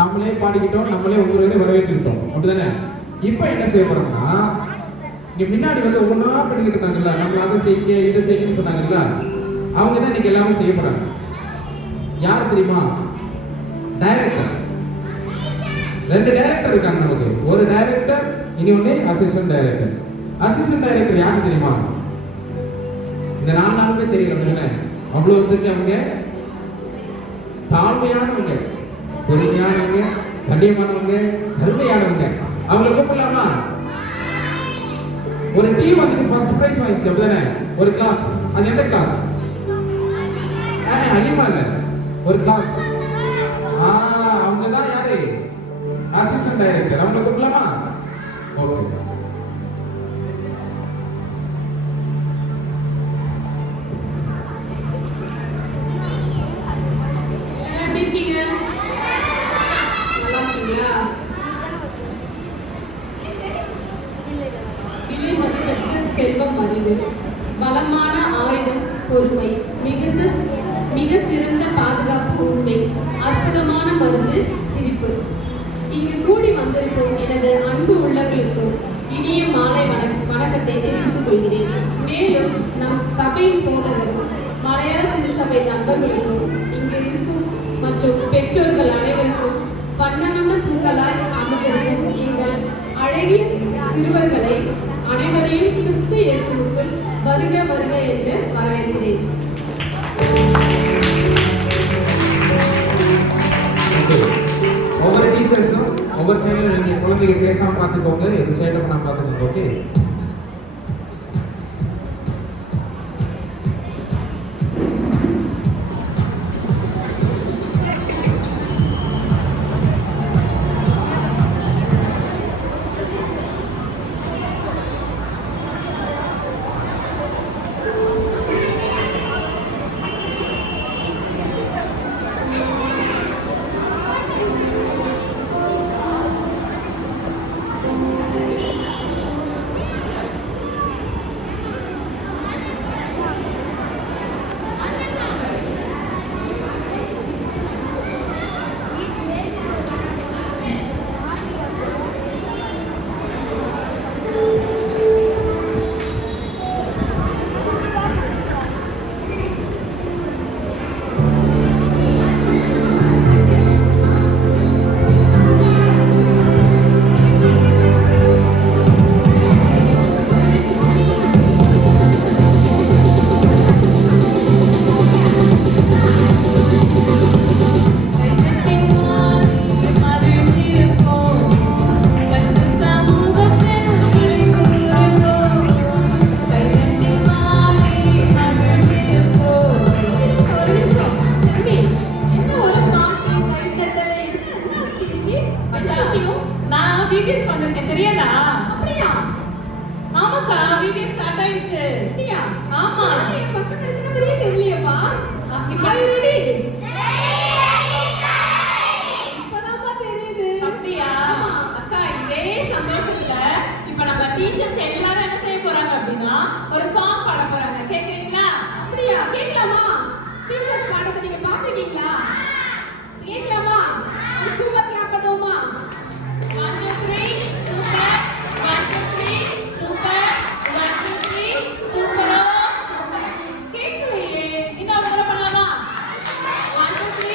நம்மளே பாடிக்கிட்டோம், நம்மளே ஒவ்வொரு வரவேற்றுக்கிட்டோம், அப்படிதானே? இப்போ என்ன செய்ய போறோம்னா, இங்க முன்னாடி வந்து ஒவ்வொன்றா பண்ணிக்கிட்டு இருந்தாங்கல்ல, நம்ம அதை செய்ய இதை செய்யணும்னு சொன்னாங்கல்ல, அவங்க தான் இன்னைக்கு எல்லாமே செய்ய போறாங்க. யார் தெரியுமா? டைரக்டர். 2 டைரக்டர் இருக்காங்க நமக்கு. ஒரு டைரக்டர், இன்னொன்னு அசிஸ்டன்ட் டைரக்டர். அசிஸ்டன்ட் டைரக்டர் யாரு தெரியுமா? இந்த 4 நாளுமே தெரியல, அவ்வளவு தெரிஞ்சவங்க, தாழ்மையானவங்க, பொறுமையானவங்க, கண்ணியமானவங்க, கருமையானவங்க. அவங்களை கூப்பிடலாமா? ஒரு டீம் வந்து ஃபர்ஸ்ட் பிரைஸ் வாங்கிச்சு, அப்படிதானே? ஒரு கிளாஸ். அது எந்த கிளாஸ்? அனிமா இல்ல, ஒரு கிளாஸ். அவங்க தான் யாரு? Assistant director. அவங்களை கூப்பிடலாமா? ஓகே. செல்வம் அறிவு, பலமான ஆயுதம் பொறுமை, மிக சிறந்த பாதுகாப்பு உண்மை, அற்புதமான மருந்து சிரிப்பு. இங்கு கூடி வந்திருக்கும் எனது அன்பு உள்ளவர்களுக்கும் இனிய மாலை வணக்கத்தை தெரிவித்துக் கொள்கிறேன். மேலும் நம் சபையின் போதகரும் மலையாள திருச்சபை நண்பர்களுக்கும் இங்கு இருக்கும் மற்றும் பெற்றோர்கள் அனைவருக்கும் வண்ண வண்ண பூக்களாய் அமர்ந்திருக்கும் எங்கள் அழகிய சிறுவர்களை அனைவரையும் கிறிஸ்து இயேசுவுக்குள் வருக வருக என்று வரவேற்கிறேன். ஒவ்வொரு டீச்சர்ஸும் ஒவ்வொரு சைடுல நீங்க குழந்தைங்க பேசாம பார்த்துக்கோங்க, எது சைடும் நான் பார்த்துக்கோங்க. ஓகே. ஒரு சாங் பாட போறாங்க. கேக்குறீங்களா? அப்படியா? கேட்கலாமா? டீச்சர்ஸ் பாடத்தை நீங்க பாத்துக்கீங்களா? கேட்கலாமா? சூப்பர் கிளாப் பண்ணுவோமா? 1 2 3 சூப்பர். 1 2 3 சூப்பர். 1 2 3 சூப்பர். கேட்கலையே. இன்னொரு முறை பண்ணலாமா? 1 2 3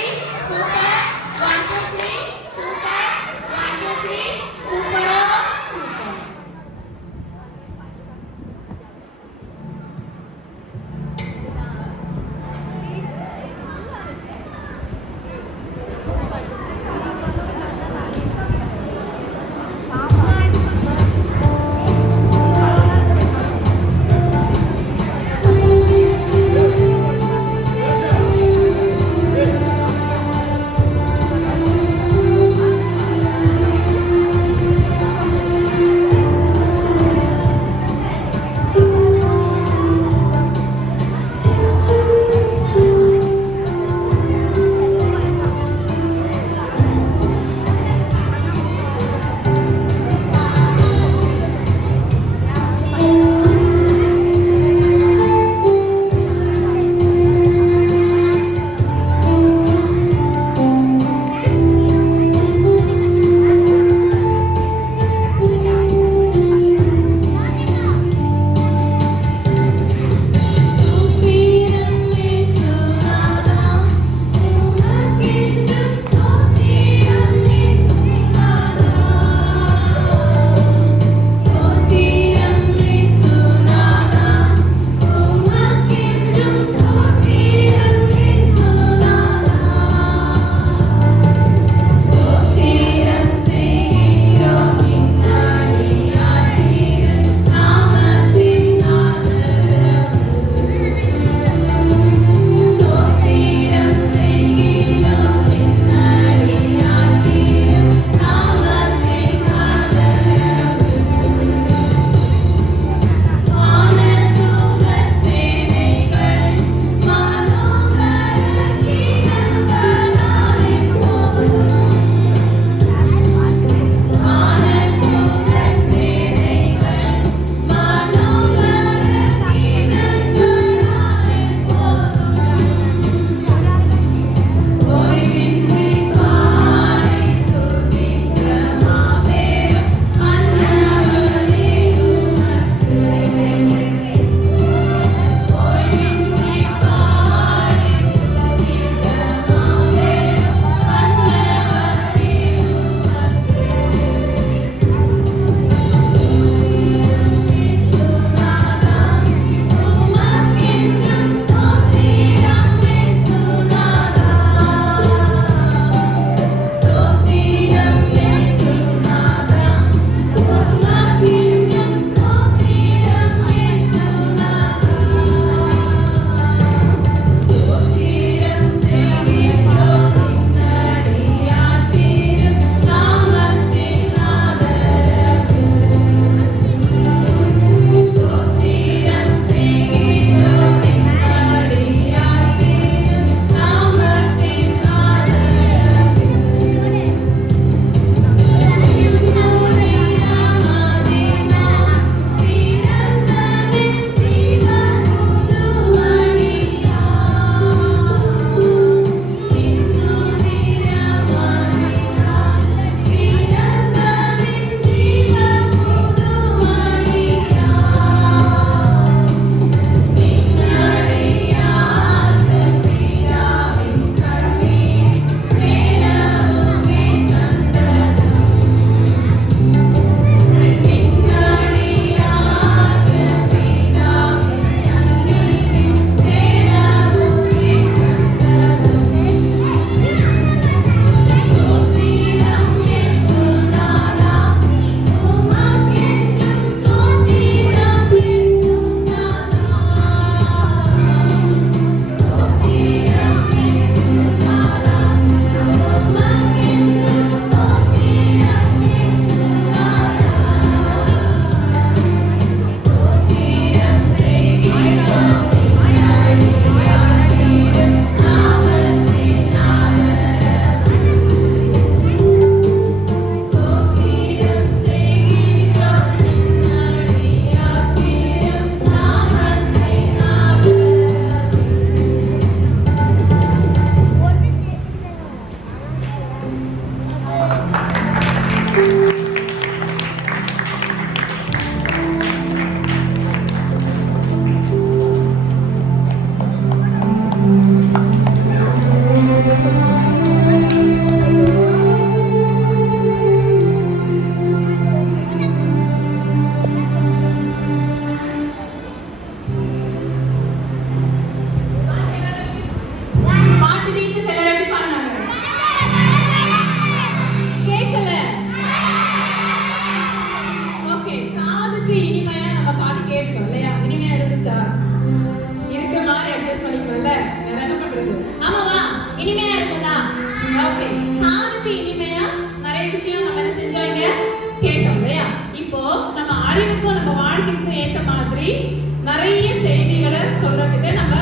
நிறைய செய்திகளை சொல்றதுக்கு நம்ம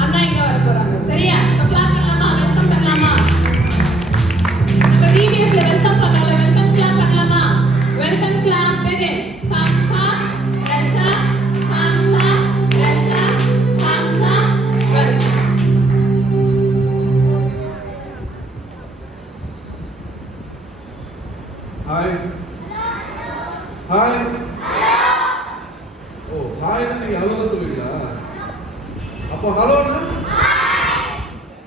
அண்ணா இங்க வர போறாங்க. சரியா? கிளாப் பண்ணலாமா? வெல்கம் பண்ணலாமா? நம்ம விவிஎஸ்ல வெல்கம் பண்ணல, வெல்கம் கிளாப் பண்ணலாமா? Welcome clap begin. காம்கா ரச்சா காம்கா ரச்சா காம்கா வெல்கம். Hi hi. ஓ ஹாய்னா நீங்க ஹலோ தான் சொல்லுவீங்களா? அப்போ ஹலோன்னா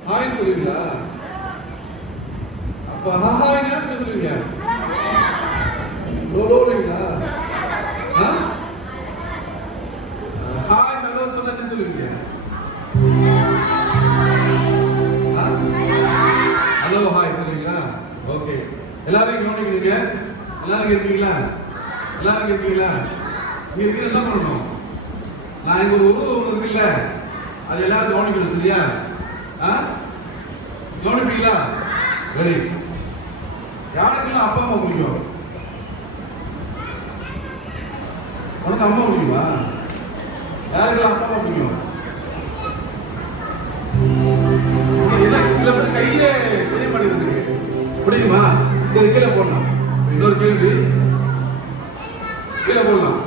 ஹாய்ன்னு சொல்லுவீங்களா? அப்போ ஹாய்னா என்ன சொல்லுவீங்க? லோலோவீங்களா? ஹாய் ஹலோ சொன்னா என்ன சொல்லுவீங்க? ஹலோ ஹாய் சொல்லுவீங்களா? ஓகே. எல்லாரும் கவனிக்கிறீங்க? எல்லாரும் இருக்கீங்களா? எல்லாரும் இருக்கீங்களா? நீங்க இருக்கிற என்ன பண்ணணும்? நான் இங்க ஒரு உருவம் இருக்குல்ல, அது எல்லாரும் கவனிக்கணும். சரியா? கவனிப்பீங்களா? ரெடி. யாருக்கெல்லாம் அப்பா அம்மா பிடிக்கும்? உனக்கு அம்மா பிடிக்குமா? யாருக்கெல்லாம் அப்பா அம்மா பிடிக்கும்? சில பேர் கையில தெரிய மாட்டேங்குது. பிடிக்குமா? சரி, கீழே போடலாம். இன்னொரு கேள்வி, கீழே போடலாம்.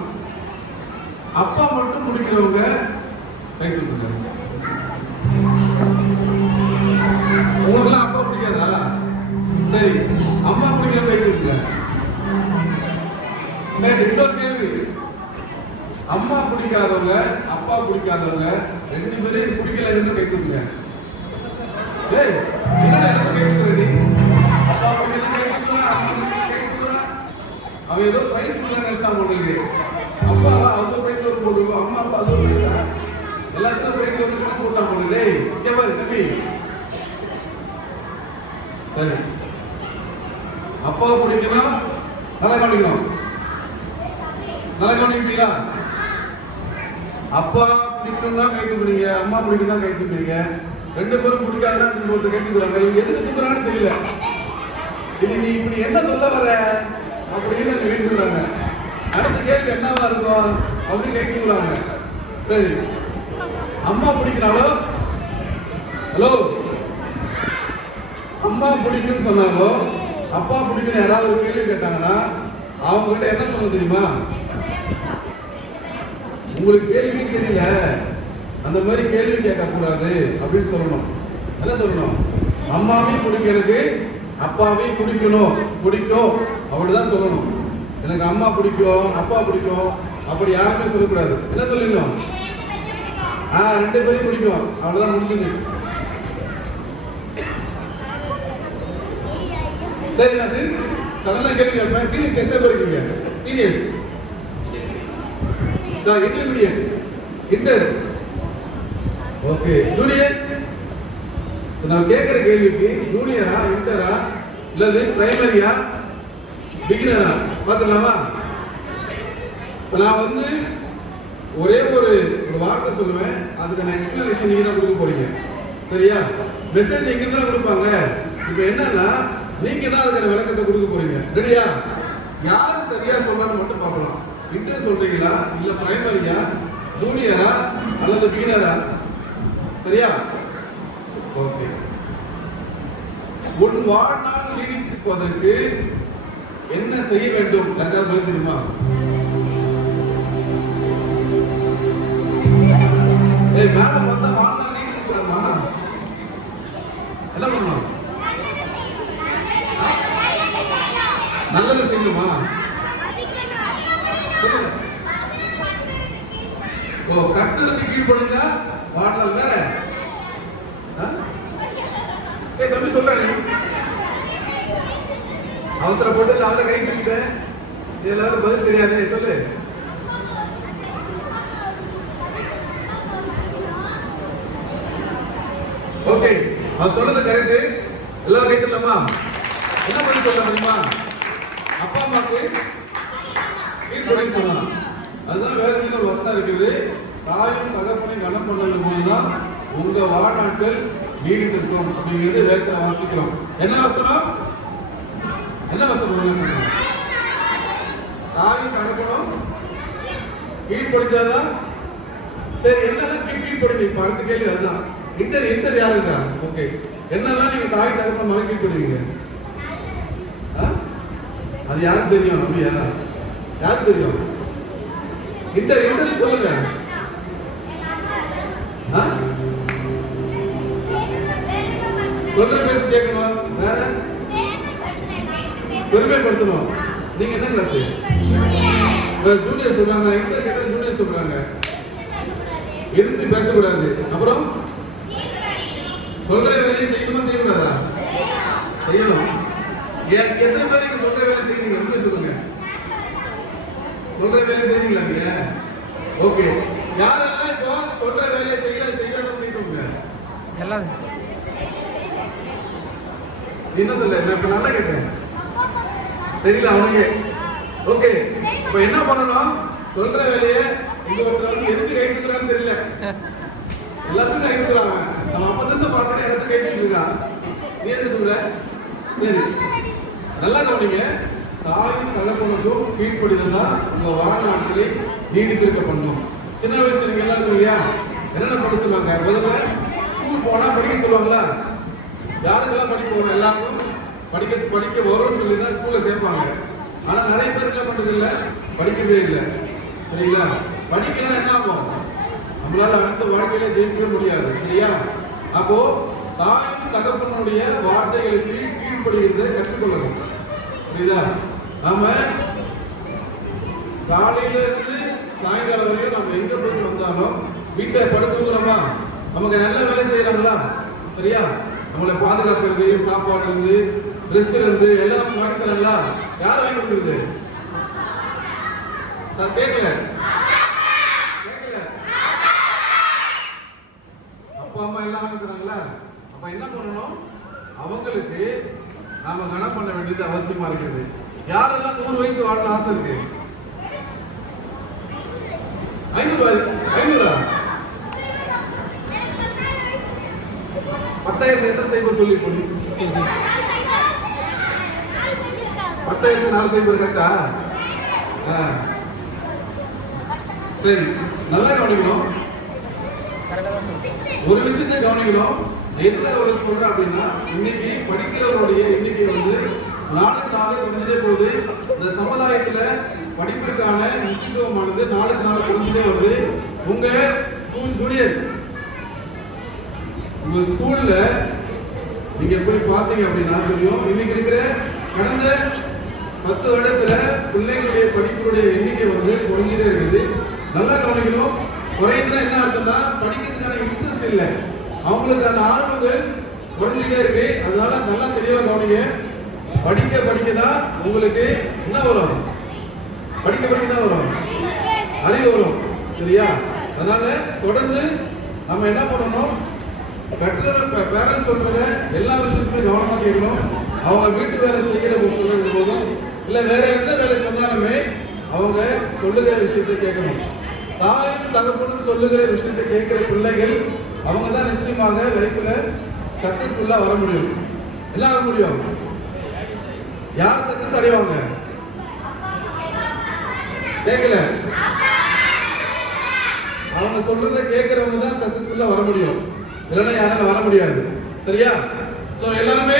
அப்பா மட்டும் பிடிக்கிறவங்க கை தூக்குங்க. உங்களுக்குலாம் அப்பா பிடிக்காதா? சரி, அம்மா பிடிக்கிறவங்க கை தூக்குங்க. இன்னொரு கேள்வி, அம்மா பிடிக்காதவங்க அப்பா பிடிக்காதவங்க ரெண்டு பேரையும் பிடிக்கலன்னு கை தூக்குங்க. ஏய், என்னடா எனக்கு கை தூக்குறடி? அப்பா பிடிக்கல கை தூக்குறா, அம்மா பிடிக்கல கை தூக்குறா. அவன் ஏதோ பிரைஸ் பண்ண நினைச்சா போடுறது. அப்பா அது பிரைஸ் ஒரு போடுவோம், அம்மா அப்பா அது பிரைஸா, எல்லாத்துக்கும் பிரைஸ் வந்து கணக்கு போட்டா போடுறது. இங்கே பாரு தம்பி. சரி, அப்பா பிடிக்கணும், நல்லா கவனிக்கணும். நல்லா கவனிப்பீங்களா? அப்பா பிடிக்கணும்னா கை தூக்குறீங்க, அம்மா பிடிக்கணும்னா கை தூக்குறீங்க. ரெண்டு பேரும் பிடிக்காதுன்னா நீங்க ஒரு கை தூக்குறாங்க. இவங்க எதுக்கு தூக்குறான்னு தெரியல. இது நீ இப்படி என்ன சொல்ல வர அப்படின்னு கை தூக்குறாங்க. அடுத்த கேள்வி என்னவா இருக்கும் அப்படின்னு கை தூக்குறாங்க. சரி, அம்மா பிடிக்கிறாளோ? ஹலோ, அம்மா பிடிக்குன்னு சொன்னாலோ அப்பா பிடிக்குன்னு யாராவது ஒரு கேள்வி கேட்டாங்கன்னா அவங்க கிட்ட என்ன சொல்ல தெரியுமா? உங்களுக்கு கேள்வி தெரியல, அந்த மாதிரி கேள்வி கேட்க கூடாது அப்படின்னு சொல்லணும். என்ன சொல்லணும்? அம்மாவையும் பிடிக்கும், எனக்கு அப்பாவையும் பிடிக்கணும், பிடிக்கும் அப்படிதான் சொல்லணும். எனக்கு அம்மா பிடிக்கும், அப்பா பிடிக்கும் அப்படி யாருமே சொல்லக்கூடாது. என்ன சொல்லணும்? ரெண்டு பேரும் பிடிக்கும், அவ்வளவுதான் முடிஞ்சது. சரி, நான் சடனா கேள்வி கேட்பேன். சீனியர்ஸ் எத்தனை பேர் இருக்கீங்க? Seniors, intermediate, inter, okay, junior. நான் கேட்கிற கேள்விக்கு ஜூனியரா, இன்டரா, இல்லது பிரைமரியா, பிகினரா பார்த்துக்கலாமா? நான் வந்து ஒரே ஒரு வார்த்தை சொல்லுவேன், அதுக்கான எக்ஸ்பிளனேஷன் நீங்க தான் கொடுக்க போறீங்க. சரியா? மெசேஜ் எங்க தான் கொடுப்பாங்க. இப்போ என்னன்னா நீங்க தான் அதுக்கான விளக்கத்தை கொடுக்க போறீங்க. ரெடியா? யாரு சரியா சொல்றான்னு மட்டும் பார்க்கலாம். இன்டர் சொல்றீங்களா, இல்ல பிரைமரியா, ஜூனியரா அல்லது பிகினரா? சரியா? ஓகே. உன் வாழ்நாள் நீடித்திருப்பதற்கு என்ன செய்ய வேண்டும்? யாராவது தெரியுமா? மேல பார்த்தா வாழ்நாள் நீடித்திருக்கலாமா? என்ன பண்ணணும்? நல்லது செய்யணுமா? கர்த்தருக்கு கீழ்ப்படிஞ்சா வாழ்நாள் வேற. தம்பி சொல்றேன், அவசரப்பட்டு நான் கை தூக்கிட்டேன், எல்லாரும் பதில் தெரியாதே, சொல்லு. ஓகே, அவன் சொல்றது கரெக்ட். எல்லாரும் கை தூக்கலாமா? என்ன பதில் சொல்ல முடியுமா? அப்பா அம்மாக்கு கீழ்ப்படின்னு சொல்லலாம். அதுதான் வேதத்துல ஒரு வசனம் இருக்குது, தாயும் தகப்பனையும் கனம் பண்ணும் போதுதான் உங்க வாழ்நாட்கள் நீடித்திருக்கும் அப்படிங்கிறது வேதத்தை வாசிக்கிறோம். என்ன வசனம்? என்ன வசனம்? தாயும் தகப்பனும் கீழ்படிச்சாதான் சரி, என்னெல்லாம் கீழ்படுவீங்க? இப்ப அடுத்த கேள்வி அதுதான். இன்டர் யாருங்க? ஓகே, என்னெல்லாம் நீங்க தாய் தகப்பன் மாதிரி கீழ்படுவீங்க? அது யாருக்கு தெரியும்? அப்படியா? யாருக்கு தெரியும்? இன்டர் சொல்லுங்க. சொல்ற பேச்சு கேட்கணும். வேற பெருமைப்படுத்தணும். நீங்க என்ன கிளாஸ்? ஜூனியர் சொல்றாங்க. இன்டர் கேட்டா ஜூனியர் சொல்றாங்க. எதிர்த்து பேசக்கூடாது. அப்புறம் சொல்ற வேலையை செய்யணுமா செய்யக்கூடாதா? செய்யணும். எத்தனை பேருக்கு சொல்ற வேலை செய்யறீங்க? என்ன சொல்லுங்க. சொல்ற வேலை செய்றீங்களா நீங்க? ஓகே, யாரெல்லாம் இப்போ சொல்ற வேலையை செய்யாத முடியுங்க? எல்லாம் என்ன சொல்ல? நான் இப்ப நல்லா கேட்டேன். தெரியல அவனுக்கு. ஓகே, இப்போ என்ன பண்ணணும்? சொல்ற வேலையை இங்க ஒருத்தர் வந்து எதுக்கு கை தூக்குறான்னு தெரியல. எல்லாத்துக்கும் கை தூக்குறாங்க. நம்ம அப்பத்திலிருந்து பார்க்கணும் இடத்துக்கு கை தூக்கிருக்கான். நீ எதுக்கு தூக்குற? சரி, நல்லா கவனிங்க. தாயும் தகப்பனுக்கும் கீழ்ப்படிதல் தான் உங்க வாழ்நாட்களை நீடித்திருக்க பண்ணும். சின்ன வயசு நீங்க எல்லாரும் இல்லையா, என்னென்ன பண்ண சொல்லுவாங்க? முதல்ல ஸ்கூல் போனா படிக்க சொல்லுவாங்களா? யாருக்கெல்லாம் படிக்க வரும்? எல்லாருக்கும் படிக்க வரும்னு சொல்லி தான் ஸ்கூல்ல சேர்ப்பாங்க. ஆனா நிறைய பேர் என்ன பண்றது இல்ல, படிக்கவே இல்லை. சரிங்களா? படிக்கலாம் என்ன ஆகும்? நம்மளால அடுத்த வாழ்க்கையில ஜெயிக்கவே முடியாது. சரியா? அப்போ தாயும் தகப்பனுடைய வார்த்தைகளுக்கு கீழ்ப்படுகிறதை கற்றுக்கொள்ளணும். புரியுதா? நாம காலையில இருந்து சாயங்காலம் வரைக்கும் நம்ம எங்க போயிட்டு வந்தாலும் வீட்டை படுத்துக்கிறோமா? நமக்கு நல்ல வேலை செய்யறாங்களா? சரியா? நம்மளை பாதுகாக்கிறது, சாப்பாடு இருந்து ட்ரெஸ் இருந்து எல்லாம் நம்ம வாங்கி தராங்களா? யார் வாங்கி கொடுக்குறது? சார் கேட்கல. அப்பா அம்மா எல்லாம் வாங்கி தராங்களா? அப்ப என்ன பண்ணணும்? அவங்களுக்கு நாம கனம் பண்ண வேண்டியது அவசியமா இருக்குது. யாரெல்லாம் 100 வயசு வாழ ஆசை இருக்கு? 500 10,000 எத்தனை சைபர் சொல்லி போனி? 10,000 4 சைபர் கரெக்டா? சரி, நல்லா கவனிக்கணும். ஒரு விஷயத்தை கவனிக்கணும். எதுக்காக ஒரு சொல்றேன் அப்படின்னா, இன்னைக்கு படிக்கிறவருடைய எண்ணிக்கை வந்து நாளுக்கு நாள் குறைஞ்சிட்டே போகுது. இந்த சமுதாயத்துல படிப்பிற்கான முக்கியத்துவமானது நாளுக்கு நாள் குறைஞ்சிட்டே வருது. உங்க ஸ்கூல் ஜூனியர், உங்க ஸ்கூல்ல நீங்க போய் பார்த்தீங்க அப்படின்னா தெரியும், இன்னைக்கு இருக்கிற கடந்த 10 வருடத்துல பிள்ளைகளுடைய படிப்புடைய எண்ணிக்கை வந்து குறைஞ்சிட்டே இருக்குது. நல்லா கவனிக்கணும். குறையுதுன்னா என்ன அர்த்தம்னா, படிக்கிறதுக்கான இன்ட்ரெஸ்ட் இல்லை, அவங்களுக்கு அந்த ஆர்வங்கள் குறைஞ்சிட்டே இருக்கு. அதனால நல்லா தெளிவா கவனிங்க. படிக்க தான் உங்களுக்கு என்ன வரும்? படிக்க தான் வரும், அறிவு வரும். சரியா? அதனால தொடர்ந்து நம்ம என்ன பண்ணணும்? பெற்றோர் பேரண்ட்ஸ் சொல்றத எல்லா விஷயத்துலையும் கவனமா கேட்கணும். அவங்க வீட்டு வேலை செய்கிற சொல்றது போதும், இல்ல வேற எந்த வேலை சொன்னாலுமே அவங்க சொல்லுகிற விஷயத்தை கேட்கணும். தாயும் தகப்பனும் சொல்லுகிற விஷயத்தை கேட்கிற பிள்ளைகள் அவங்க தான் நிச்சயமாக லைஃப்ல சக்சஸ்ஃபுல்லா வர முடியும். என்ன வர முடியும்? யார் சக்சஸ் அடைவாங்க? கேட்கல. அவங்க சொல்றதை கேட்கிறவங்க தான் சக்சஸ்ஃபுல்லா வர முடியும், இல்லைன்னா யாரால வர முடியாது. சரியா? சோ எல்லாருமே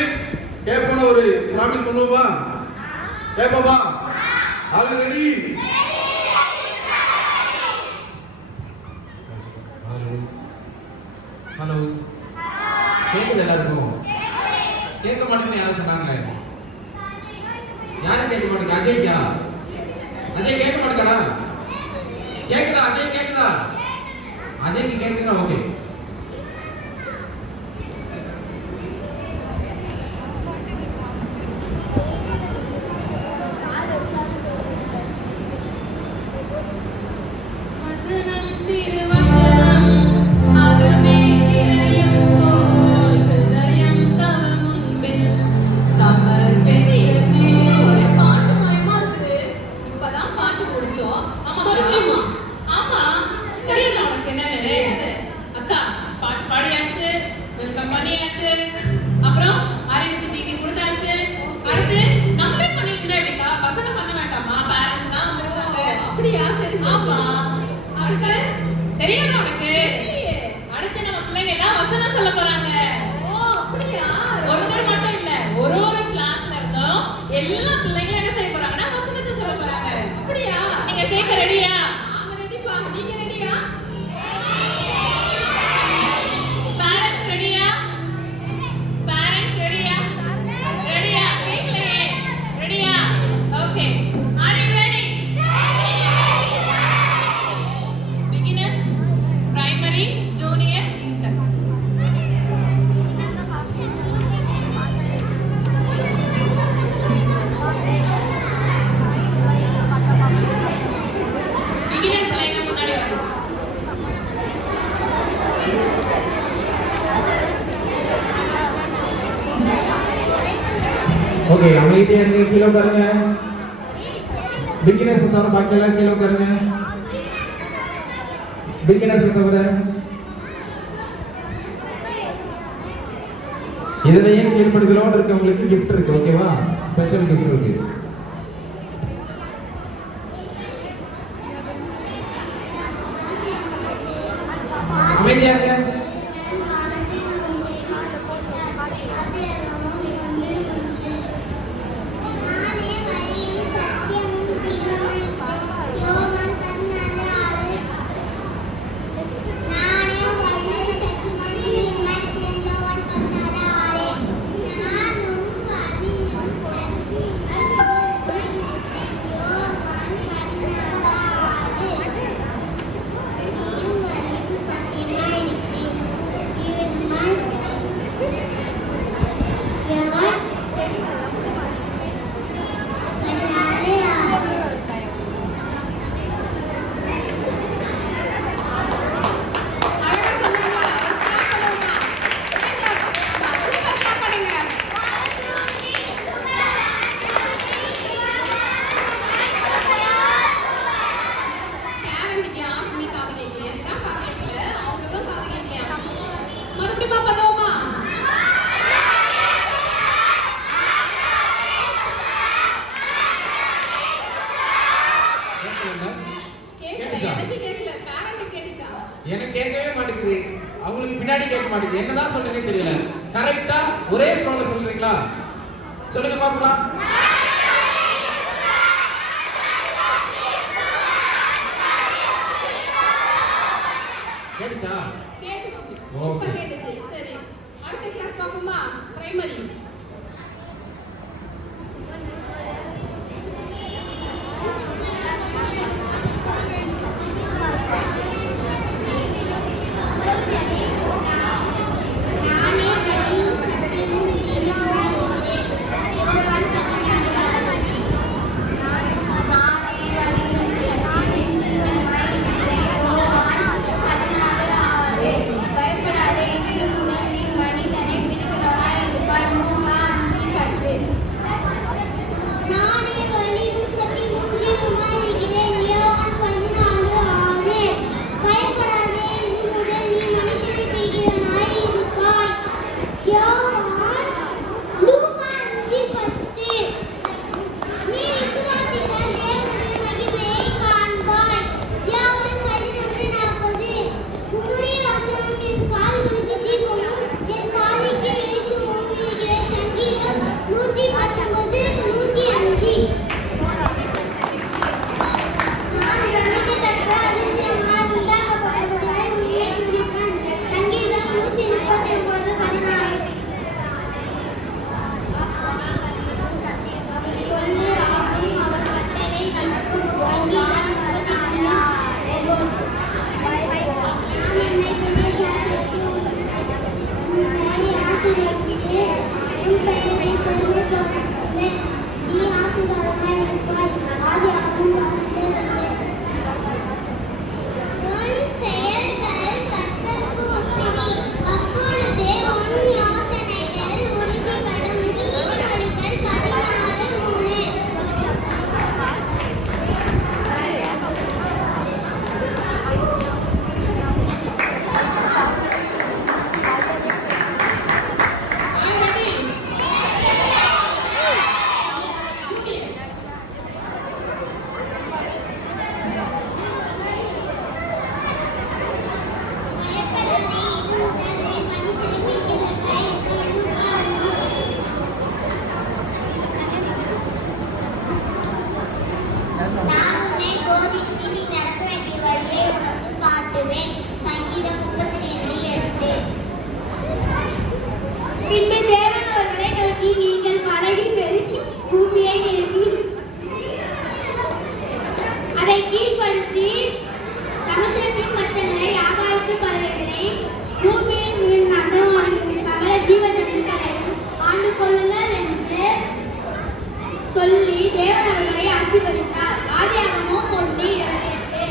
கேட்போம். ஒரு ப்ராமிஸ் பண்ணுவோமா? கேட்போமா? Are you ready? ஹலோ, கேட்குது எல்லாருக்கும்? கேட்க மாட்டேங்குன்னு யாரும் சொன்னாங்களே? யாரும் கேட்க மாட்டேங்க. அஜய்க்கா? அஜய் கேட்க மாட்டேங்கடா? கேட்குதா? அஜய் கேட்குதா? அஜய்க்கு கேட்குதா? ஓகே. தெரியாதா உனக்கு? தெரியலையே. அடுத்து நம்ம பிள்ளைங்க எல்லாம் வசனம் சொல்ல போறாங்க. ஓ அப்படியா? ஒருத்தர் மட்டும் இல்ல, ஒரு கிளாஸ்ல இருந்தோம் எல்லா பிள்ளைங்களும் என்ன செய்ய போறாங்கன்னா வசனத்தை சொல்ல போறாங்க. அப்படியா? நீங்க கேட்க ரெடியா? நாங்க ரெடிப்பா. நீங்க ரெடியா? பேரண்ட்ஸ் ரெடியா? பேரண்ட்ஸ் ரெடியா? ரெடியா? கேட்கலையே. ரெடியா? Okay. Are you ready? Beginners, primary, junior, inter. Beginner பிள்ளைங்க முன்னாடி வாங்க. ஓகே, அமைதியா இருங்க, கீழே உட்காருங்க. பிகினர்ஸ் தவிர பாக்கி எல்லாரும் கீழே உட்காருங்க. பிகினர்ஸ் தவிர. இதுலயே கீழ்படுதலோடு இருக்கவங்களுக்கு gift இருக்கு, ஓகேவா? ஸ்பெஷல் gift இருக்கு. அமைதியா இருங்க. நானே வழியும் சத்தியமும் ஜீவனும் யோவான் 14:6. நானே வழியும் சத்தியமும் ஜீவனும் யோவான் 14:6. நானும் வழியும் சத்தியமும் யோவான் 14:6. நீயும் வழியும் சத்தியமாய் இருக்கிறேன் ஜீவனுமாய் யோவான் 14:6. அழகா சொன்னாங்க. கிளாப் பண்ணுங்க. சூப்பர் கிளாப் பண்ணுங்க. பேரண்ட்க்கு யாருக்குமே காது கேட்கல. இதுதான் காது கேட்கல. அவங்களுக்கும் காது கேட்கலையா? மறுபடியுமா பண்ணுவோமா? கேட்கல. கேட்டுச்சா? எனக்கு கேட்கல. பேரண்ட் கேட்டுச்சா? எனக்கு கேட்கவே மாட்டேங்குது, அவங்களுக்கு பின்னாடி கேட்க மாட்டேங்குது. என்னதான் சொல்றீங்கன்னு தெரியல. கரெக்டா ஒரே ஃப்ளோல சொல்றீங்களா? சொல்லுங்க பாக்கலாம். கேட்டுச்சா? கேட்டுச்சு. ஓகே. இப்ப கேட்டுச்சு. சரி. அடுத்த கிளாஸ் பாப்போமா? பிரைமரி. நானே வழியும் சத்தியமும் ஜீவனுமாய் இருக்கிறேன் யோவான் 14:6. நானே வழியும் சத்தியமும் ஜீவனுமாய் இருக்கிறேன் யோவான் 14:6. பயப்படாதே, இன்று முதல் நீ மனிதனை பிடிக்கிறவனாய் இருப்பாய் லூக்கா 5:10. நானே வழியும் சத்தியமும் ஜீவனுமாய் இருக்கிறேன் யோவான் 14:6. பயப்படாதே, இன்று முதல் நீ மனுஷனை பிடிக்கிறவனாய் இருப்பாய் யோவான் லூக்கா 5:10. நீ விசுவாசித்தால் தேவனுடைய மகிமையை காண்பாய் யோவான் 11:40. உம்முடைய வசனம் என் கால்களுக்கு தீபமும் என் பாதைக்கு வெளிச்சமும் இருக்கிற சங்கீதம் 119:105. சொல்லி தேவன் அவர்களை ஆசீர்வதித்தார். ஆதியாகமம் 1:28.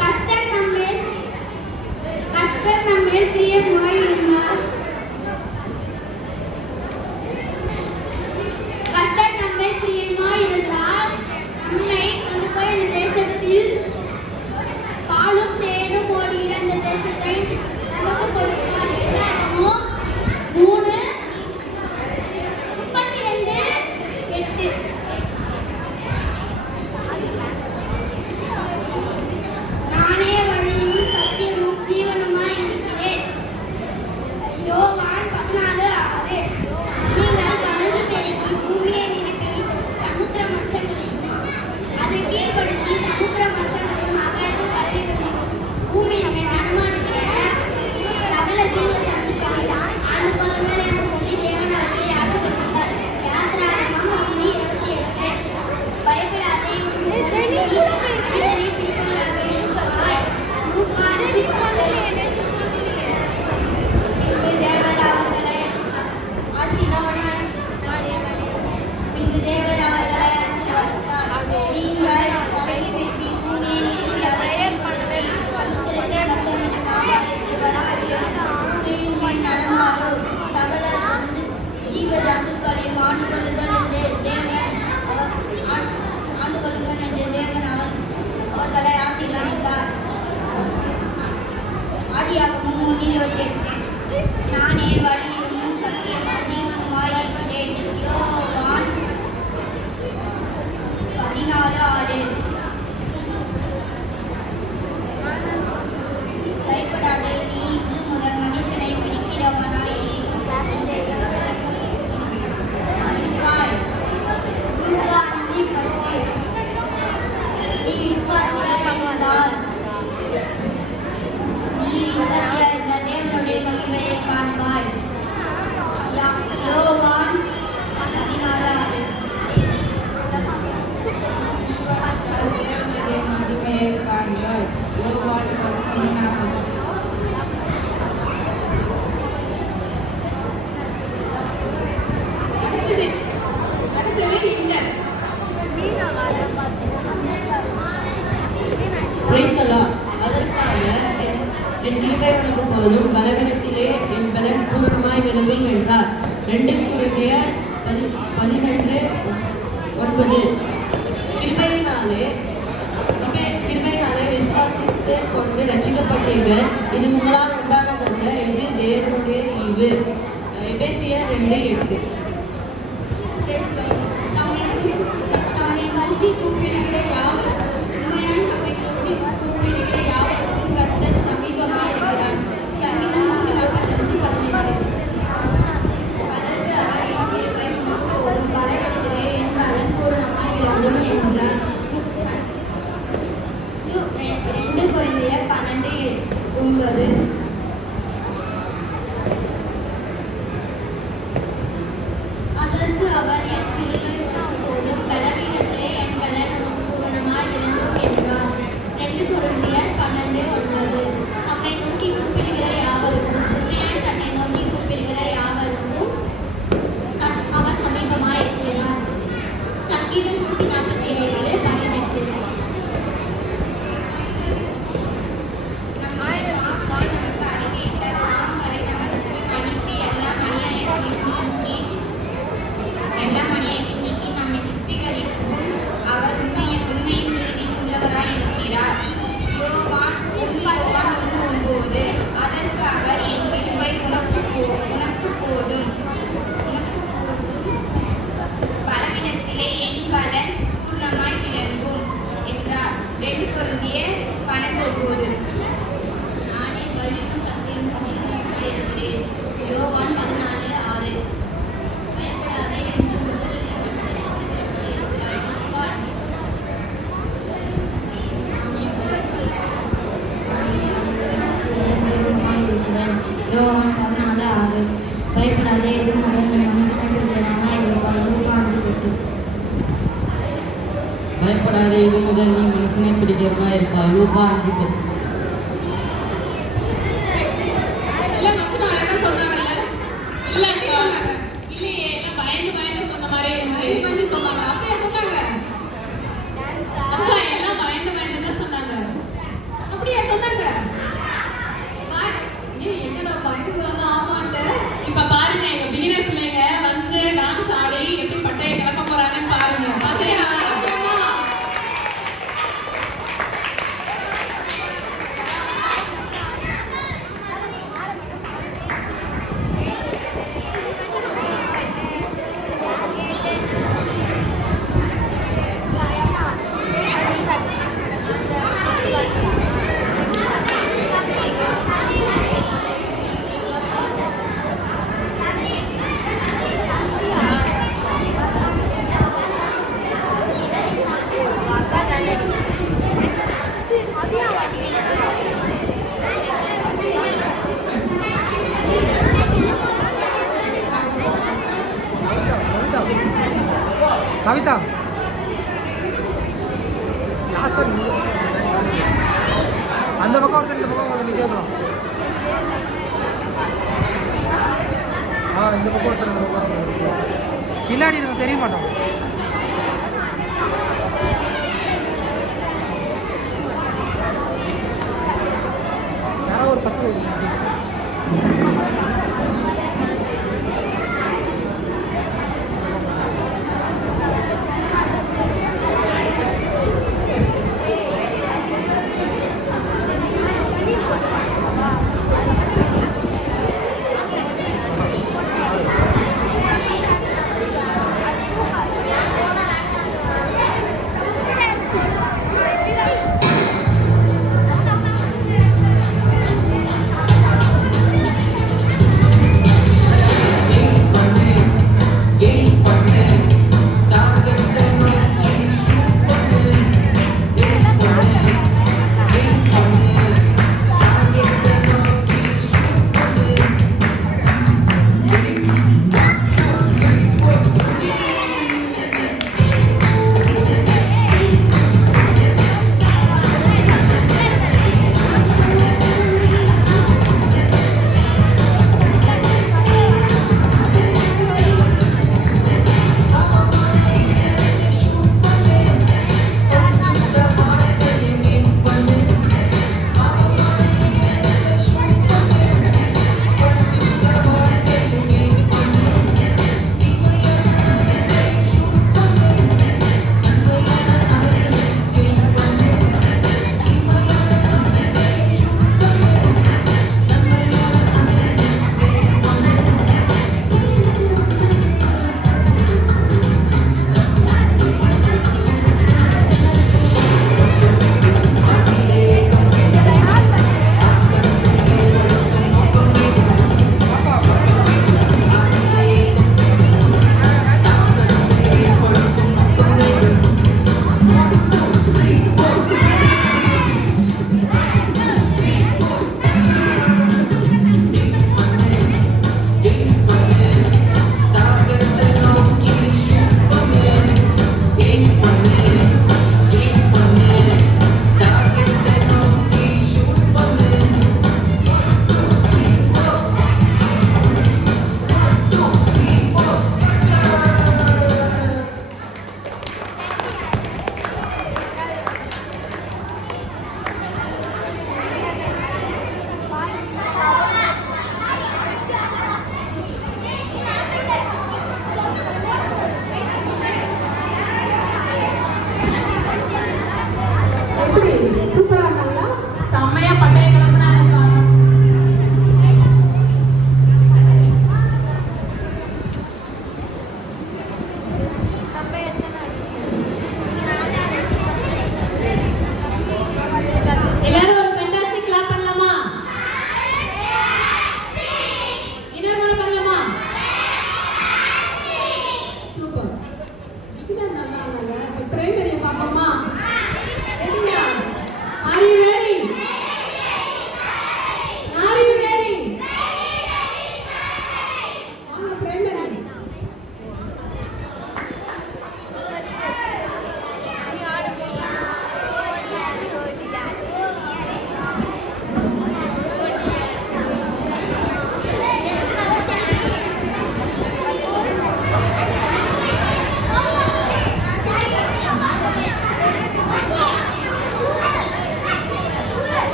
கர்த்தர் நம்மேல் பிரியமாய் இருந்தார். கர்த்தர் நம்மேல் பிரியமாய் இருந்தால் நம்மை கொண்டு போய் அந்த தேசத்தில் பாலும் தேனும் ஓடுகிற அந்த தேசத்தை நமக்கு கொடுப்பார். 3:32-8. நானே வழியும் சத்தியமும் ஜீவனுமாய் இருக்கிறேன். யோவான் 14:6. நீங்கள் பழுது பெருகி பூமியை நிரப்பி சமுத்திர மச்சங்களையும் அதை கீழ்ப்படுத்தி சமுத்திர மச்சங்களையும் அகழ்ந்து பறவைகளையும் பூமியை நடமாடுகிற சகல ஜீவ ஜந்துக்களையும் ஆண்டு கொள்ளுங்கள் என்று சொல்லி தேவன் அவர்களை ஆசீர்வதித்தார். யாத்திராகமம் 1:27. பயப்படாதே, மனிதனை பிடிப்பவராக இருப்பாய். லூக்கா 5:10. பின்பு தேவர் அவர்களை ஆசீர்வதித்தார். நீங்கள் பழகி பெற்றி பூமியை நிறுத்தி அதை கொடுத்து சமுத்திரத்தை மற்றவர்களுமாக நடமாறு சகல ஜீவ ஜந்துக்களையும் ஆண்டு கொள்ளுங்கள் என்று தேவன் அவர்களை ஆசீர்வதித்தார். ஆதியாகமம் 1:28. நானே வழியும் சத்தியமும் ஜீவனுமாய் இருக்கிறேன். யோவான் 14:6. பயப்படாதே, நீ இன்று முதல் மனுஷனை பிடிக்கிறவனாய் இருப்பாய். லூக்கா 5:10. நீ விசுவாசியாய் இருந்தால் தேவனுடைய மகிமையை காண்பாய். யோவான் 16:6. தேவனுடைய மகிமையை காண்பாய். யோவான் 11:40. அடுத்தது இன்டர். அதற்காக என் கிருபை உனக்கு போதும், பலவீனத்திலே என் பலன் பூர்ணமாய் விளங்கும் என்றார். 2 கொரிந்தியர் 11:9. கிருபையினாலே விசுவாசித்து கொண்டு ரட்சிக்கப்பட்டீர்கள். இது உங்களால் உண்டானதல்ல, இது தேவனுடைய ஈவு. எபேசியர் 2:8. தம்மை நோக்கி கூப்பிடுகிற யாவருக்கும் உண்மையாய் நம்மை நோக்கி கூப்பிடுகிற யாவருக்கும் கர்த்தர் சமீபமாய் இருக்கிறார். சங்கீதம் 145:18. அதற்கு அவர் என் கிருபை உனக்கு போதும், பலவீனத்திலே என் பலன் பூர்ணமாய் விளங்கும் என்றார். 2 கொரிந்தியர் 12:9. அதற்கு அவர் என் கிருபை உனக்கு போதும், பலவீனத்திலே என் பலன் உனக்கு பூரணமாய் விளங்கும் என்றார். 2 கொரிந்தியர் 12:9. நம்மை நோக்கி கூப்பிடுகிற யாவருக்கும் உண்மையாய் தன்னை நோக்கி கூப்பிடுகிற யாவருக்கும் அவர் சமீபமாய் இருக்கிறார். சங்கீதம் 147:18. நம்முடைய பாவங்களை நமக்கு அறிக்கையிட்ட பாவங்களை நமக்கு மன்னித்து எல்லா அநியாயத்தையும் நீக்கி நம்மை சுத்திகரிக்கும் அவர் உண்மையும் நீதியும் உள்ளவராய் இருக்கிறார். யோவான் 1:9. அதற்கு அவர் என் கிருபை உனக்கு போதும், பலவீனத்திலே என் பலன் பூர்ணமாய் விளங்கும் என்றார். 2 கொரிந்தியர் 12:9. நானே வழியும் சத்தியமும் ஜீவனுமாய் இருக்கிறேன். யோவான் 14:6. பயப்படாதே, என்று முதல் மனுஷனை பிடிக்கிறவனாய் இருக்கிறாய். லூக்கா 5:14. யோவான் 14:6. பயப்படாதே, இது முதல் மனுஷனை பிடிக்கிறவனாய் இருப்பாய். லூக்கா 5:10. பயப்படாதே, இது முதல் நீ மனுஷனை பிடிக்கிறதா இருப்பாய். லூக்கா 5:10. எல்லாம் வசனம் அழகா சொன்னாங்கல்ல? இல்லாட்டி சொன்னாங்க. இல்லையே, எல்லாம் பயந்து பயந்து சொன்னாங்க. சொன்ன மாதிரி இருந்தது. வந்து சொன்னாங்க அப்படியே சொன்னாங்க. அக்கா எல்லாம் பயந்து தான் சொன்னாங்க. அப்படியே சொன்னாங்க. என்னடா பயந்துக்கிறாங்க ஆமான்ட்டு. இப்ப பாருங்க எங்க பீனர் பிள்ளைங்க வந்து டான்ஸ் ஆடி எப்படி பட்டையை கிளப்ப போறாங்கன்னு பாருங்க. பாத்தீங்களா? கவிதா அந்த பக்கம் ஒருத்தர் இந்த பக்கம் ஒருத்தர் கேட்கலாம். இந்த பக்கம் ஒருத்தர் இந்த பக்கம் பின்னாடி எனக்கு தெரிய மாட்டோம். யாரோ ஒரு பசங்க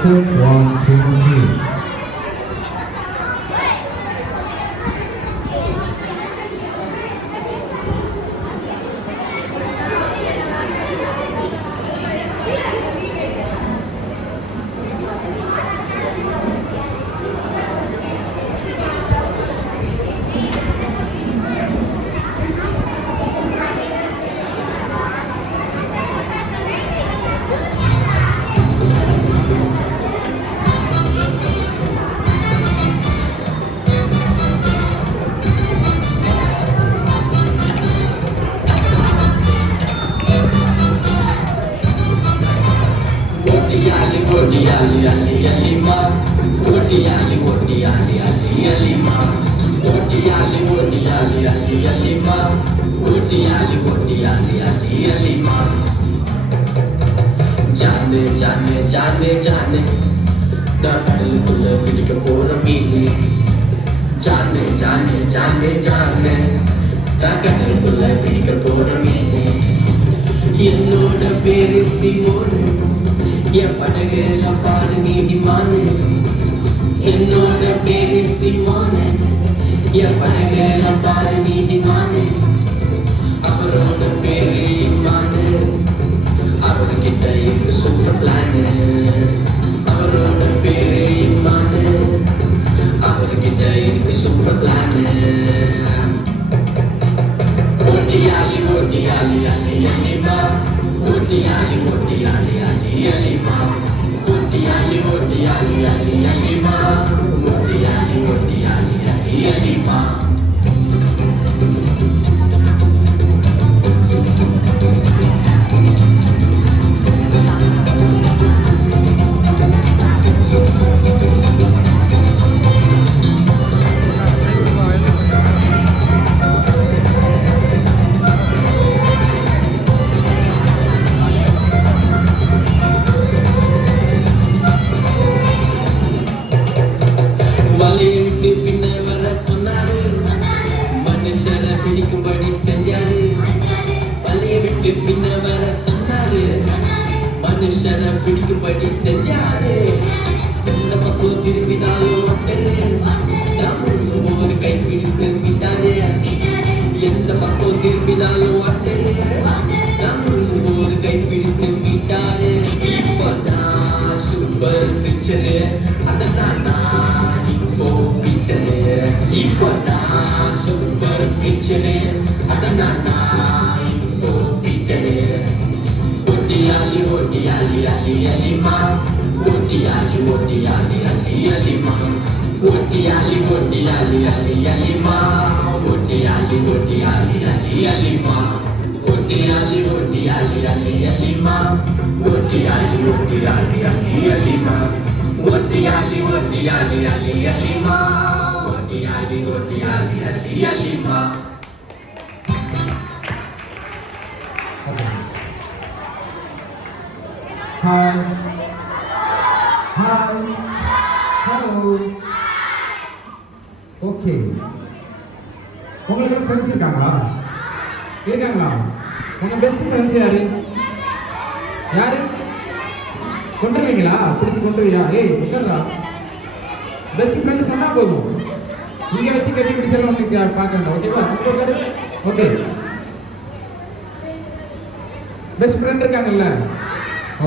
check. 1, 2, 3. जाने जाने जाने जाने கடலுக்குள்ள பிடிக்க போற மீன் जाने जाने जाने जाने கடலுக்குள்ள பிடிக்க போற மீன் என்னோட பேரு சிமோன் என் படகுல பாரு நீதிமான் என்னோட பேரு சிமோன் என் படகுல பாரு நீதிமான் அவரோட பேரு இம்மான் அவர்கிட்ட இருக்கு சூப்பர் பிளான் அவரோட பேரு இம்மான் அவர்கிட்ட இருக்கு சூப்பர் பிளான் ஒட்டியாலி ஒட்டியாலி அலி அலிமா ஒட்டியாலி ஒட்டியாலி அலி அலிமா ஒட்டியாலி ஒட்டியாலி அலி அலிமா ஒட்டியாலி ஒட்டியாலி அலி அலிமா வலையிட்டு பின்ன வர சொன்னாரு மனுஷரை பிடிக்கும்படி செஞ்சாரு வலையை விட்டு பின்ன வர சொன்னாரு மனுஷரை பிடிக்கும்படி செஞ்சாரு எந்த பக்கம் திரும்பினாலும் நான் முழுகும் போது கை பிடித்து மீட்டாரு எந்த பக்கம் திரும்பினாலும் நான் முழுகும் போது கை பிடித்து மீட்டாரு இப்போ நான் சூப்பர் பிக்சரு அதான் நான் இப்போ மீட்டரு இப்போ நான் சூப்பர் பிக்சரு அதான் நான் இப்போ மீட்டரு ஒட்டியாலி ஒட்டியாலி அலி அலிமா ஒட்டியாலி ஒட்டியாலி அலி அலிமா ஒட்டியாலி ஒட்டியாலி அலி அலிமா ஒட்டியாலி ஒட்டியாலி அலி அலிமா ஒட்டியாலி ஒட்டியாலி அலி அலிமா ஒட்டியாலி ஒட்டியாலி அலி அலிமா ஒட்டியாலி ஒட்டியாலி அலி அலிமா ஒட்டியாலி ஒட்டியாலி அலி அலிமா Hi. Hi. Hello. Okay. உங்களுக்கு ஃப்ரெண்ட்ஸ் இருக்காங்களா? இருக்காங்களா? உங்க பெஸ்ட் ஃப்ரெண்ட்ஸ் யாரு? யாரு? கொண்டுருவீங்களா? பிடிச்சு கொண்டுருவியா? ஏய் உட்கார்றா. பெஸ்ட் ஃப்ரெண்ட் சொன்னா போதும். இங்க வச்சு கட்டி பிடிச்சாலும் உங்களுக்கு பார்க்கணும். ஓகேவா? உட்காரு. ஓகே. பெஸ்ட் ஃப்ரெண்ட் இருக்காங்கல்ல?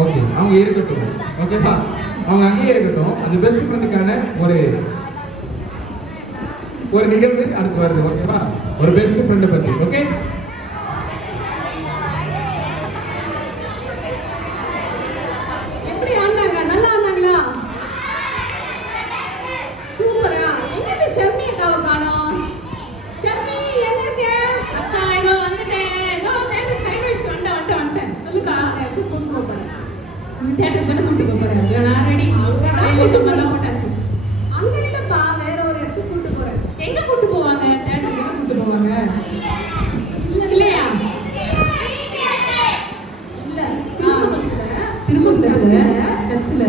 ஓகே, அவங்க இருக்கட்டும். ஓகேவா? அவங்க அங்கேயே இருக்கட்டும். அந்த பெஸ்ட் ஃப்ரெண்டுக்கான ஒரு நிகழ்வு அடுத்து வருது. ஓகேவா? ஒரு பெஸ்ட் ஃப்ரெண்டை பத்தி. ஓகே, எப்படி ஆனாங்க? நல்லா ஆனாங்களா? சூப்பரா. எங்க இந்த ஷர்மி அக்காவை காணோம்? ஷர்மி எங்க இருக்க? அக்கா இதோ வந்துட்டேன். இதோ தேட்டர் டைம் ஆயிடுச்சு. வந்துட்டேன். சொல்லுக்கா. எப்படி கொண்டு போறேன்? தேட்டர் தானே கூட்டிட்டு போறேன். நான் ரெடி. அங்கதான் கூட்டிட்டு போட்டாச்சு. அங்க இல்லப்பா, வேற ஒரு இடத்துக்கு கூட்டு போறேன். எங்க கூட்டு போவாங்க? தேட்டருக்கு எங்க கூட்டு போவாங்க? இல்லையா? இல்ல, திருப்பத்தூர்ல சர்ச்சில்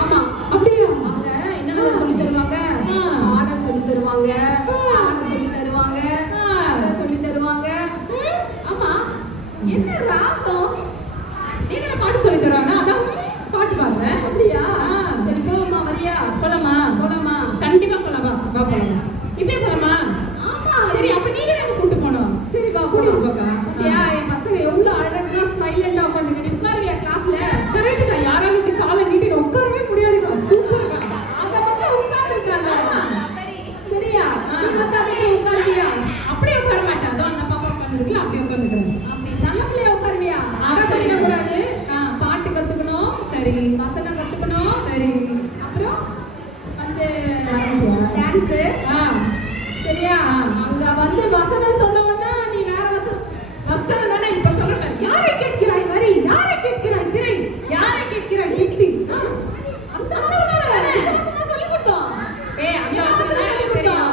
ஆமா, அப்படியா? அவங்க என்னென்ன சொல்லி தருவாங்க? பாடம் சொல்லி தருவாங்க, பாடம் சொல்லி தருவாங்க, கதை சொல்லி தருவாங்க. ஆமா, என்ன ராகம்? நீங்க பாட்டு சொல்லி தருவாங்க. அதான் பாட்டு பாருங்க. சரி. அப்புறம் வந்து டான்ஸ். சரியா? அங்க வந்து வசனம் சொன்ன உடனே நீ வேற வசனம் தானே இப்ப சொல்ற மாதிரி. யாரை கேட்கிறாய் வரி, யாரை கேட்கிறாய் திரை, யாரை கேட்கிறாய் கிஸ்தி. அந்த வசனம் சொல்லி கொடுத்தோம். அந்த வசனம் சொல்லி கொடுத்தோம்.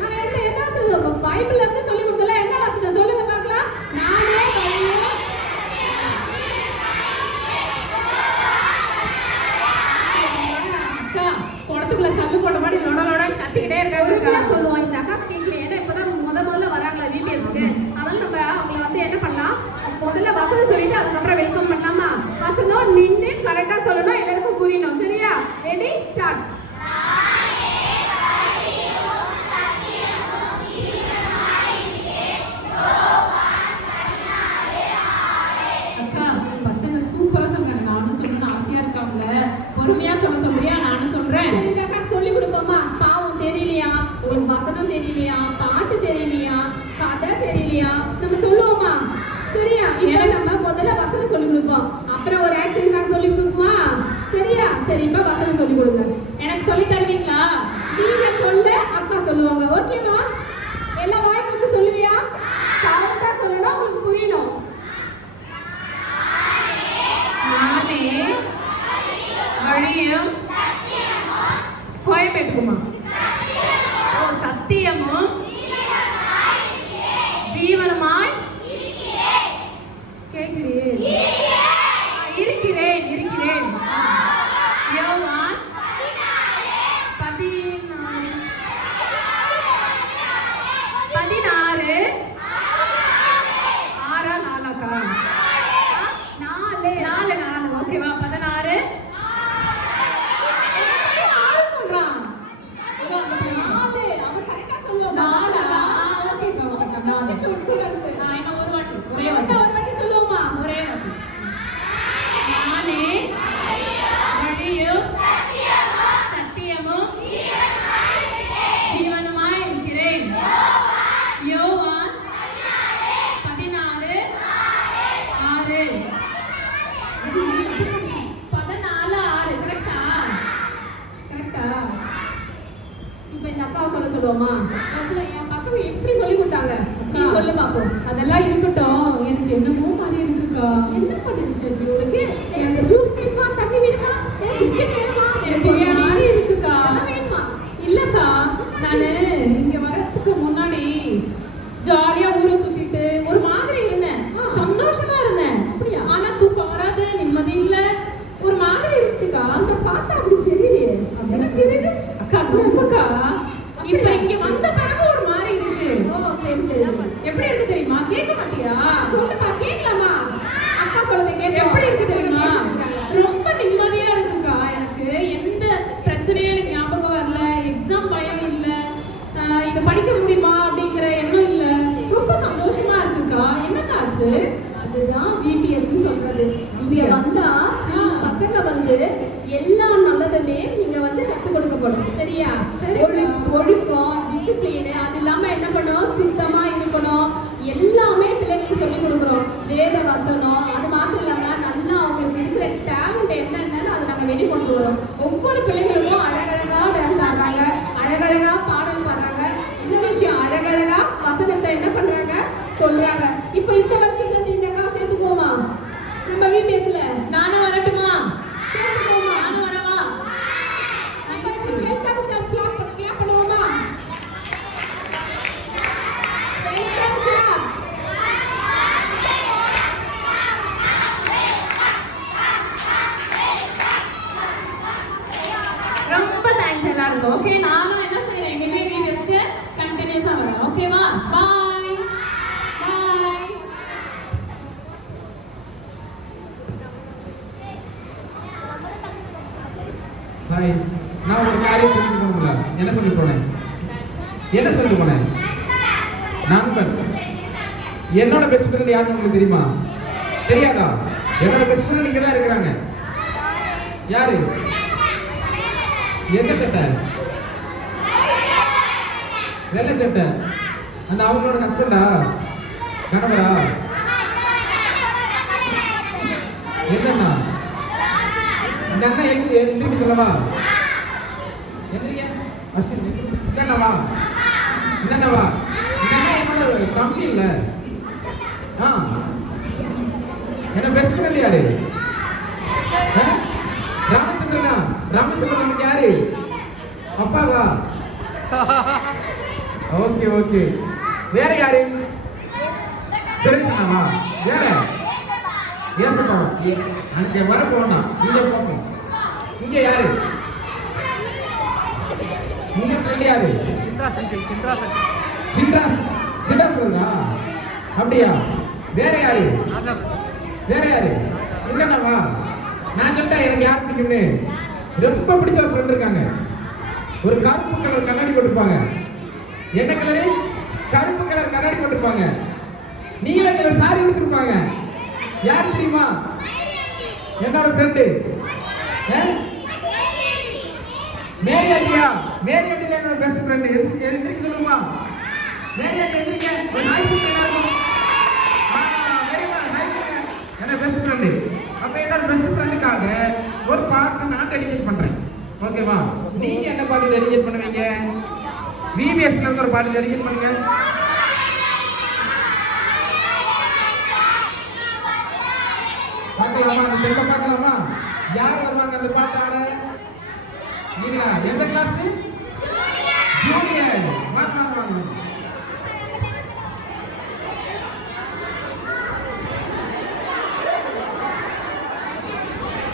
நாங்க என்ன வசனம் பைபிள்ல இருந்து சொல்லி கொடுத்தல. என்ன வசனம் சொல்லுங்க பார்க்கலாம். நானே வழியும் அக்கா குடத்துக்குள்ள கல்லு போட்ட மாதிரி லொட கத்திக்கிட்டே இருக்காங்க சொல்லுவோம். இந்த அக்கா கேட்கல. ஏன்னா இப்பதான் முதல்ல வராங்களா வீட்டுக்கு. அதனால நம்ம அவங்கள வந்து என்ன பண்ணலாம், முதல்ல வசனம் சொல்லிட்டு அதுக்கப்புறம் வெல்கம் பண்ணலாமா. வசனம் நின்று கரெக்டா சொல்லணும், எல்லாருக்கும் புரியணும். சரியா? Ready start. அக்கா பசங்க சூப்பரா சொன்னாங்க. நானும் சொல்லணும்னு ஆசையா இருக்காங்க. பொறுமையா சொல்ல சொல்றியா? நானும் சொல்றேன். சரிங்க அக்கா சொல்லி கொடுப்போமா. பாவம் தெரியலையா உங்களுக்கு, வசனம் தெரியலையா, பாட்டு தெரியலையா, கதை தெரியலையா, நம்ம சொல்லுவோமா. சரியா? இப்ப நம்ம முதல்ல வசனம் சொல்லி கொடுப்போம், அப்புறம் ஒரு ஆக்ஷன் சாங் சொல்லி கொடுக்குமா. சரியா? சரி இப்ப வசனம் சொல்லி கொடுங்க. எனக்கு சொல்லி தருவீங்களா? நீங்க சொல்ல அக்கா சொல்லுவாங்க. ஓகேவா? எல்லா வாய்க்கு வந்து சொல்லுவியா? சவுண்டா சொல்லணும், உங்களுக்கு புரியணும். நானே வழியும் கோயம்பேட்டுக்குமா சத்தியமும் ஜீவனமாய் கேட்கிறேன். இருக்கிறேன் இருக்கிறேன். யோவான் 16 4 ஓகேவா? 16 சொல்றான். அவன் கரெக்டா சொல்லுவான். 4 ஓகேப்பா. இன்னும் ஒரு வாட்டி சொல்லுவோமா. ஒரே வாட்டி. நானே வழியும் சத்தியமும் ஜீவனுமாய் இருக்கிறேன். யோவான் 16 6 14 6 கரெக்டா? கரெக்டா? இப்போ இந்த அக்காவை சொல்லுவோமா. என் பசங்க எப்படி சொல்லி கொடுத்தாங்க நீ சொல்லு பாப்போம். அதெல்லாம் இருக்கட்டும், எனக்கு என்னமோ மாதிரி இருக்குக்கா. என்ன பண்ணுச்சு உங்களுக்கு? எனக்கு ஜூஸ் வேணுமா, தண்ணி வேணுமா, பிஸ்கட் வேணுமா, பிரியாணி இருக்குக்கா. வேணுமா? இல்லக்கா, நானு இங்க வரதுக்கு முன்னாடி ஜாலியா ஊரை சுத்திட்டு ஒரு மாதிரி இருந்தேன், சந்தோஷமா இருந்தேன். அப்படியா? ஆனா தூக்கம் வராது, நிம்மதி இல்ல, ஒரு மாதிரி இருந்துச்சுக்கா. அங்க பார்த்தா அப்படி தெரியலையே. எனக்கு தெரியுது அக்கா, ரொம்பக்கா. இப்ப இங்க வந்த பிறகு ஒரு மாதிரி இருக்கு. ஓ சரி சரி. எப்படி இருக்கு தெரியுமா? கேட்க மாட்டியா? சொல்லுப்பா கேட்கலாமா. அக்கா சொல்றதை கேட்க எப்படி இருக்கு தெரியுமா? ரொம்ப நிம்மதியா இருக்குக்கா. எனக்கு எந்த பிரச்சனையும் எனக்கு ஞாபகம் வரல. எக்ஸாம் பயம் இல்ல, இதை படிக்க முடியுமா அப்படிங்கிற எண்ணம் இல்ல. ரொம்ப சந்தோஷமா இருக்குக்கா. என்னக்கா ஆச்சு? அதுதான் விபிஎஸ் சொல்றது. இங்க வந்தா பசங்க வந்து எல்லா நல்லதுமே நீங்க வந்து கற்றுக் கொடுக்கப்படும். சரியா? ஒழுக்கம், டிசிப்ளின், அது இல்லாம என்ன பண்ணணும், சுத்தமா இருக்கணும். எல்லாமே பிள்ளைங்களுக்கு சொல்லி கொடுக்குறோம். வேத வசனம், அது மாத்திரம் இல்லாம நல்லா அவங்களுக்கு இருக்கிற டேலண்ட் என்னன்னு அதை நாங்க வெளிக்கொண்டு வரோம். ஒவ்வொரு பிள்ளைங்களுக்கும் அழகழகா டான்ஸ் ஆடுறாங்க, அழகழகா பாடல் பாடுறாங்க. இன்னொரு விஷயம், அழகழகா வசனத்தை என்ன பண்றாங்க, சொல்றாங்க. இப்போ இந்த வருஷத்துல இருந்து இந்த அக்கா சேர்த்துக்கோமா நம்ம விபிஎஸ்ல. நானும் வரட்டுமா? சேர்த்துக்கோமா. நானும் வரவா? கிளாப் பண்ணுவோமா? ரொம்ப தேங்க்ஸ் எல்லாருக்கும். ஓகே, நானும் என்ன செய்யறேன், இனிமே விபிஎஸ்க்கு கண்டினியூஸா வரேன். ஓகேவா? பாய் பாய். ஹாய், நான் ஒரு காரியம் சொல்லிட்டு என்ன சொல்லி போனேன்? நண்பன். என்னோட பெஸ்ட் ஃப்ரெண்ட் யாருன்னு உங்களுக்கு தெரியுமா? தெரியாதா? என்னோட பெஸ்ட் ஃப்ரெண்ட் இங்க தான் இருக்கிறாங்க. யாரு? எந்த சட்டை? வெள்ளை சட்டை. அந்த அவங்களோட ஹஸ்பண்டா, கணவரா? என்னன்னா இந்த அண்ணா எந்திரிக்க சொல்லவா? எந்திரிக்க. அஸ்வின், இந்த அண்ணாவா? இந்த அண்ணாவா? இந்த அண்ணா என்னோட தம்பி இல்ல. என்ன பெஸ்ட் ஃப்ரெண்ட் யாரு? ராமச்சந்திரனா? ராமச்சந்திரன் யாரு? அப்பாவா? Okay okay. வேற யாரு? சுரேஷனாவா? வேற ஏசப்பா. அங்க வர போனா இங்க போகும். இங்க யாரு? இங்க ஃப்ரெண்ட் யாரு? சிண்டா பிரதரா? அப்படியா? வேற யாரு? வேற யாரு? இல்லைண்ணாவா? நான் சொல்லிட்டா எனக்கு யார் பிடிக்கும்னு. ரொம்ப பிடிச்ச ஒரு ஃப்ரெண்ட் இருக்காங்க. ஒரு கருப்பு கலர் கண்ணாடி போட்டுப்பாங்க. என்ன கலரு? கருப்பு கலர் கண்ணாடி போட்டுப்பாங்க. நீல கலர் சாரி எடுத்துருப்பாங்க. யார் தெரியுமா? என்னோட ஃப்ரெண்டு மேரி ஆண்டியா? மேரி ஆண்டி தான் என்னோட பெஸ்ட் ஃப்ரெண்டு. எந்திரிக்க சொல்லுமா? மேரி ஆண்டி எந்திரிக்க. ஒரு நாய் குட்டி எல்லாருக்கும். என்னோட பெஸ்ட் ஃப்ரெண்டு. அப்ப என்னோட பெஸ்ட் ஃப்ரெண்டுக்காக ஒரு பாட்டு நான் டெடிகேட் பண்றேன். ஓகேவா? நீங்க என்ன பாட்டு டெடிகேட் பண்ணுவீங்க? விவிஎஸ்ல இருந்து ஒரு பாட்டு டெடிகேட் பண்ணுங்க. பார்க்கலாமா? அந்த திரும்ப பார்க்கலாமா? யார் வருவாங்க அந்த பாட்டு ஆட? நீங்களா? எந்த கிளாஸ்? ஜூனியர். வாங்க வாங்க வாங்க.